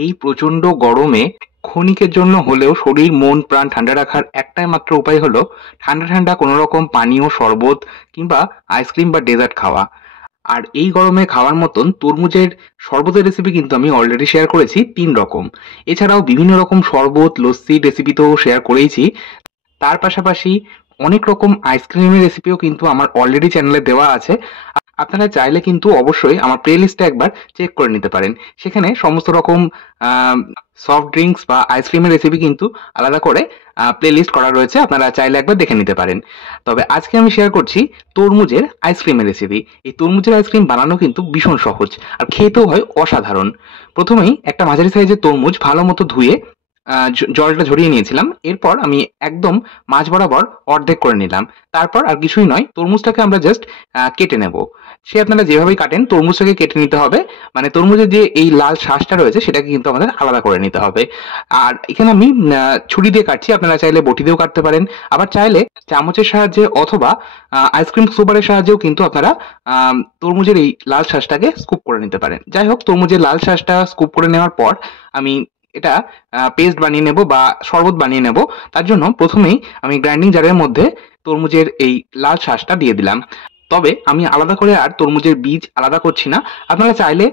এই প্রচন্ড গরমে ক্ষণিকের জন্য হলেও শরীর মন প্রাণ ঠান্ডা রাখার একটাই মাত্র উপায় হলো ঠান্ডা ঠান্ডা কোনো রকম পানীয় শরবত কিংবা আইসক্রিম বা ডেজার্ট খাওয়া। আর এই গরমে খাওয়ার মতন তরমুজের শরবতের রেসিপি কিন্তু আমি অলরেডি শেয়ার করেছি ৩ রকম। এছাড়াও বিভিন্ন রকম শরবত লস্যি রেসিপি তো শেয়ার করেইছি। তার পাশাপাশি অনেক রকম আইসক্রিমের রেসিপিও কিন্তু আমার অলরেডি চ্যানেলে দেওয়া আছে। আপনারা চাইলে কিন্তু অবশ্যই আমার প্লে লিস্টে একবার চেক করে নিতে পারেন। সেখানে সমস্ত রকম সফট ড্রিঙ্কস বা আইসক্রিমের রেসিপি কিন্তু আলাদা করে প্লে লিস্ট করা রয়েছে, আপনারা চাইলে একবার দেখে নিতে পারেন। তবে আজকে আমি শেয়ার করছি তরমুজের আইসক্রিমের রেসিপি। এই তরমুজের আইসক্রিম বানানো কিন্তু ভীষণ সহজ আর খেতেও হয় অসাধারণ। প্রথমেই একটা মাঝারি সাইজের তরমুজ ভালো মতো ধুয়ে জলটা ঝরিয়ে নিয়েছিলাম। এরপর আমি একদম মাঝ বরাবর অর্ধেক করে নিলাম। তারপর আর কিছুই নয়, তরমুজটাকে আমরা জাস্ট কেটে নেব। সে আপনারা যেভাবেই কাটেন তরমুজটাকে কেটে নিতে হবে। মানে তরমুজের যে এই লাল শাঁসটা রয়েছে সেটাকে কিন্তু আমাদের আলাদা করে নিতে হবে। আর এখানে আমি ছুরি দিয়ে কাটছি, আপনারা চাইলে বটি দিয়েও কাটতে পারেন। আবার চাইলে চামচের সাহায্যে অথবা আইসক্রিম স্কুপারের সাহায্যেও কিন্তু আপনারা তরমুজের এই লাল শাঁসটাকে স্কুপ করে নিতে পারেন। যাই হোক, তরমুজের লাল শাঁসটা স্কুপ করে নেওয়ার পর আমি এটা পেস্ট বানিয়ে নেব বা শরবত বানিয়ে নেব। তার জন্য প্রথমেই আমি গ্রাইন্ডিং জারের মধ্যে তরমুজের এই লাল শাঁসটা দিয়ে দিলাম। তবে আমি আলাদা করে আর তরমুজের বীজ আলাদা করছি না, আপনারা চাইলে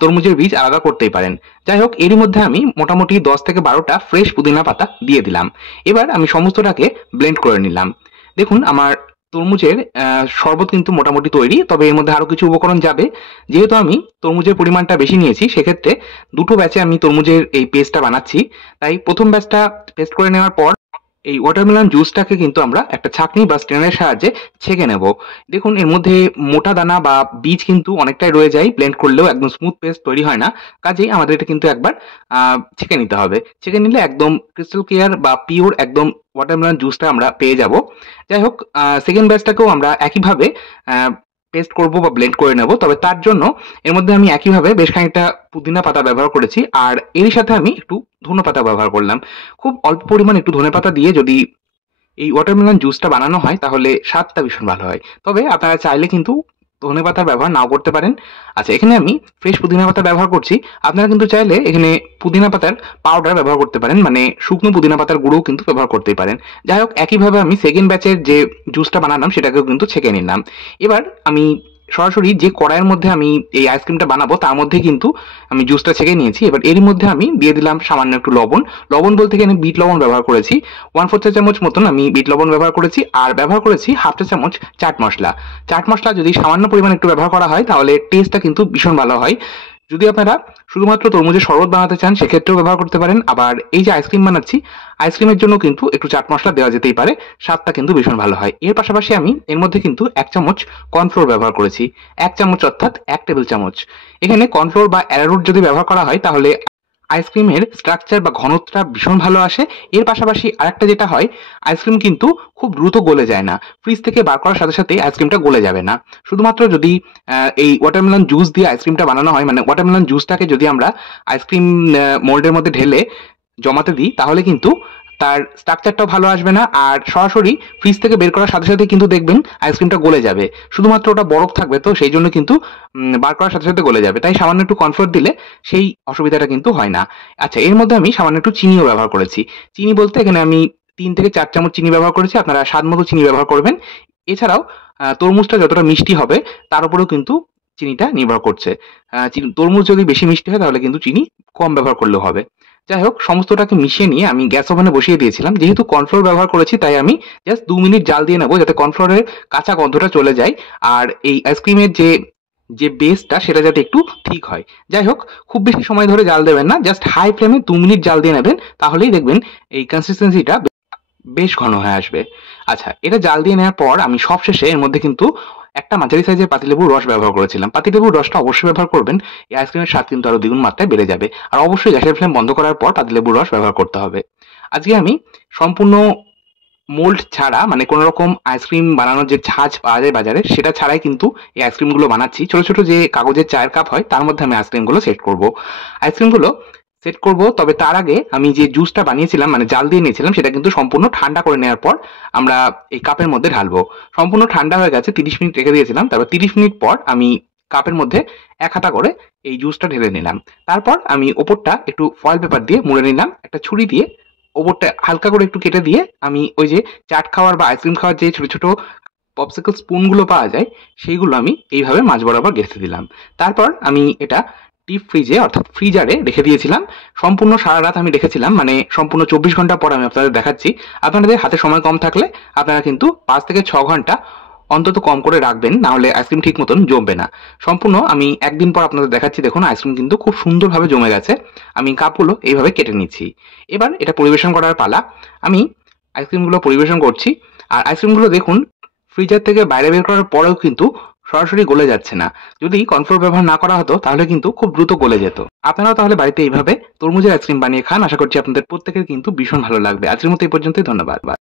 তরমুজের বীজ আলাদা করতেই পারেন। যাই হোক, এরই মধ্যে আমি মোটামুটি 10 থেকে 12টা ফ্রেশ পুদিনা পাতা দিয়ে দিলাম। এবার আমি সমস্তটাকে ব্লেন্ড করে নিলাম। দেখুন আমার তরমুজের শরবত কিন্তু মোটামুটি তৈরি, তবে এর মধ্যে আরো কিছু উপকরণ যাবে। যেহেতু আমি তরমুজের পরিমাণটা বেশি নিয়েছি, সেক্ষেত্রে দুটো ব্যাচে আমি তরমুজের এই পেস্টটা বানাচ্ছি। তাই প্রথম ব্যাচটা পেস্ট করে নেওয়ার পর এই ওয়াটারমেলন জুসটাকে কিন্তু আমরা একটা ছাঁকনি বা স্ট্রেনারের সাহায্যে ছেঁকে নেব। দেখুন এর মধ্যে মোটা দানা বা বীজ কিন্তু অনেকটাই রয়ে যায়, ব্লেন্ড করলেও একদম স্মুথ পেস্ট তৈরি হয় না। কাজেই আমাদের এটা কিন্তু একবার ছেঁকে নিতে হবে। ছেঁকে নিলে একদম ক্রিস্টাল ক্লিয়ার বা পিওর একদম ওয়াটারমেলন জুসটা আমরা পেয়ে যাব। যাই হোক, সেকেন্ড ব্যাচটাকেও আমরা একইভাবে পেস্ট করব বা ব্লেন্ড করে নেব। তবে তার জন্য এর মধ্যে আমি একইভাবে বেশ খানিকটা পুদিনা পাতা ব্যবহার করেছি, আর এরই সাথে আমি একটু ধনেপাতা ব্যবহার করলাম। খুব অল্প পরিমাণ একটু ধনেপাতা দিয়ে যদি এই ওয়াটারমেলন জুসটা বানানো হয় তাহলে স্বাদটা ভীষণ ভালো হয়। তবে আপনারা চাইলে কিন্তু ধনেপাতার ব্যবহার নাও করতে পারেন। আচ্ছা, এখানে আমি ফ্রেশ পুদিনা পাতা ব্যবহার করছি। আপনারা কিন্তু চাইলে এখানে পুদিনা পাতার পাউডার ব্যবহার করতে পারেন, মানে শুকনো পুদিনা পাতার গুঁড়োও কিন্তু ব্যবহার করতেই পারেন। যাই হোক, একইভাবে আমি সেকেন্ড ব্যাচের যে জুসটা বানালাম সেটাকেও কিন্তু ছেঁকে নিলাম। এবার আমি সরাসরি যে কড়াইয়ের মধ্যে আমি এই আইসক্রিমটা বানাবো তার মধ্যে কিন্তু আমি জুসটা ছেঁকে নিয়েছি। এবার এরই মধ্যে আমি দিয়ে দিলাম সামান্য একটু লবণ। লবণ বলতে এখানে বিট লবণ ব্যবহার করেছি, 1/4 চা চামচ মতন আমি বিট লবণ ব্যবহার করেছি। আর ব্যবহার করেছি হাফ চা চামচ চাট মশলা। চাট মশলা যদি সামান্য পরিমাণে একটু ব্যবহার করা হয় তাহলে টেস্টটা কিন্তু ভীষণ ভালো হয়। যদি আপনারা শুধুমাত্র তরমুজের শরবত বানাতে চান সেক্ষেত্রেও ব্যবহার করতে পারেন। আবার এই যে আইসক্রিম বানাচ্ছি, আইসক্রিমের জন্য কিন্তু একটু চাট মশলা দেওয়া যেতেই পারে, স্বাদটা কিন্তু ভীষণ ভালো হয়। এর পাশাপাশি আমি এর মধ্যে কিন্তু 1 চামচ কর্নফ্লোর ব্যবহার করেছি। 1 চামচ অর্থাৎ 1 টেবিল চামচ। এখানে কর্নফ্লোর বা অ্যারারুট যদি ব্যবহার করা হয় তাহলে আইসক্রিমের স্ট্রাকচার বা ঘনত্বটা ভীষণ ভালো আসে। এর পাশাপাশি আরেকটা যেটা হয়, আইসক্রিম কিন্তু খুব দ্রুত গলে যায় না। ফ্রিজ থেকে বার করার সাথে সাথে আইসক্রিমটা গলে যাবে না। শুধুমাত্র যদি এই ওয়াটারমেলন জুস দিয়ে আইসক্রিমটা বানানো হয়, মানে ওয়াটারমেলন জুসটাকে যদি আমরা আইসক্রিম মোল্ডের মধ্যে ঢেলে জমাতে দিই তাহলে কিন্তু তার স্ট্রাকচারটাও ভালো আসবে না, আর সরাসরি ফ্রিজ থেকে বের করার সাথে সাথে কিন্তু দেখবেন আইসক্রিমটা গলে যাবে। শুধুমাত্র ওটা বরফ থাকবে, তো সেই জন্য কিন্তু বার করার সাথে সাথে গলে যাবে। তাই সামান্য একটু কর্নফ্লোর দিলে সেই অসুবিধাটা কিন্তু হয় না। আচ্ছা, এর মধ্যে আমি সামান্য একটু চিনিও ব্যবহার করেছি। চিনি বলতে এখানে আমি 3 থেকে 4 চামচ চিনি ব্যবহার করেছি, আপনারা স্বাদ মতো চিনি ব্যবহার করবেন। এছাড়াও তরমুজটা যতটা মিষ্টি হবে তার উপরেও কিন্তু চিনিটা নির্ভর করছে। তরমুজ যদি বেশি মিষ্টি হয় তাহলে কিন্তু চিনি কম ব্যবহার করলেও হবে। যাই হোক, সমস্তটাকে মিশিয়ে নিয়ে আমি গ্যাস ওভেনে বসিয়ে দিয়েছিলাম। যেহেতু কর্নফ্লোর ব্যবহার করেছি তাই আমি জাস্ট 2 মিনিট জাল দিয়ে নেবো যাতে কর্নফ্লোরের কাঁচা গন্ধটা চলে যায় আর এই আইসক্রিমের যে যে বেসটা সেটা যাতে একটু ঠিক হয়। যাই হোক, খুব বেশি সময় ধরে জাল দেবেন না, জাস্ট হাই ফ্লেমে 2 মিনিট জাল দিয়ে নেবেন, তাহলেই দেখবেন এই কনসিস্টেন্সিটা বেশ ঘন হয়ে আসবে। আচ্ছা, এটা জাল দিয়ে নেওয়ার পর আমি সবশেষে এর মধ্যে কিন্তু একটা মাঝারি সাইজের পাতিলেবুর রস ব্যবহার করেছিলাম। পাতিলেবুর রসটা অবশ্যই ব্যবহার করবেন, এই আইসক্রিমের স্বাদ কিন্তু আরো দ্বিগুণ মাত্রায় বেড়ে যাবে। আর অবশ্যই গ্যাসের ফ্লেম বন্ধ করার পর পাতিলেবুর রস ব্যবহার করতে হবে। আজকে আমি সম্পূর্ণ মোল্ড ছাড়া, মানে কোনো রকম আইসক্রিম বানানোর যে ছাঁচ পাওয়া যায় বাজারে সেটা ছাড়াই কিন্তু এই আইসক্রিমগুলো বানাচ্ছি। ছোট ছোট যে কাগজের চায়ের কাপ হয় তার মধ্যে আমি আইসক্রিমগুলো সেট করব। আইসক্রিমগুলো সেট করব, তবে তার আগে আমি যে জুসটা বানিয়েছিলাম মানে জাল দিয়ে নিয়েছিলাম সেটা কিন্তু সম্পূর্ণ ঠান্ডা করে নেওয়ার পর আমরা এই কাপের মধ্যে ঢালবো। সম্পূর্ণ ঠান্ডা হয়ে গেছে, 30 মিনিট রেখে দিয়েছিলাম। তারপর 30 মিনিট পর আমি কাপের মধ্যে 1 হাতা করে এই জুসটা ঢেলে নিলাম। তারপর আমি ওপরটা একটু ফয়েল পেপার দিয়ে মুড়ে নিলাম। একটা ছুরি দিয়ে ওপরটা হালকা করে একটু কেটে দিয়ে আমি ওই যে চাট খাওয়ার বা আইসক্রিম খাওয়ার যে ছোট ছোট পপসিকল স্পুনগুলো পাওয়া যায় সেইগুলো আমি এইভাবে মাঝ বরাবর গেঁথে দিলাম। তারপর আমি এটা ডিপ ফ্রিজে অর্থাৎ ফ্রিজারে রেখে দিয়েছিলাম। সম্পূর্ণ সারা রাত আমি রেখেছিলাম, মানে সম্পূর্ণ 24 ঘন্টা পর আমি আপনাদের দেখাচ্ছি। আপনাদের হাতে সময় কম থাকলে আপনারা কিন্তু 5 থেকে 6 ঘন্টা অন্তত কম করে রাখবেন, না হলে আইসক্রিম ঠিক মতন জমবে না। সম্পূর্ণ আমি একদিন পর আপনাদের দেখাচ্ছি। দেখুন আইসক্রিম কিন্তু খুব সুন্দরভাবে জমে গেছে। আমি কাপগুলো এইভাবে কেটে নিচ্ছি। এবার এটা পরিবেশন করার পালা। আমি আইসক্রিমগুলো পরিবেশন করছি। আর আইসক্রিমগুলো দেখুন ফ্রিজার থেকে বাইরে বের করার পরেও কিন্তু সরাসরি গলে যাচ্ছে না। যদি কর্নফ্লোর ব্যবহার না করা হতো তাহলে কিন্তু খুব দ্রুত গলে যেত। আপনারাও তাহলে বাড়িতে এইভাবে তরমুজের আইসক্রিম বানিয়ে খান। আশা করছি আপনাদের প্রত্যেকের কিন্তু ভীষণ ভালো লাগবে। আজকের মতো এই পর্যন্তই। ধন্যবাদ।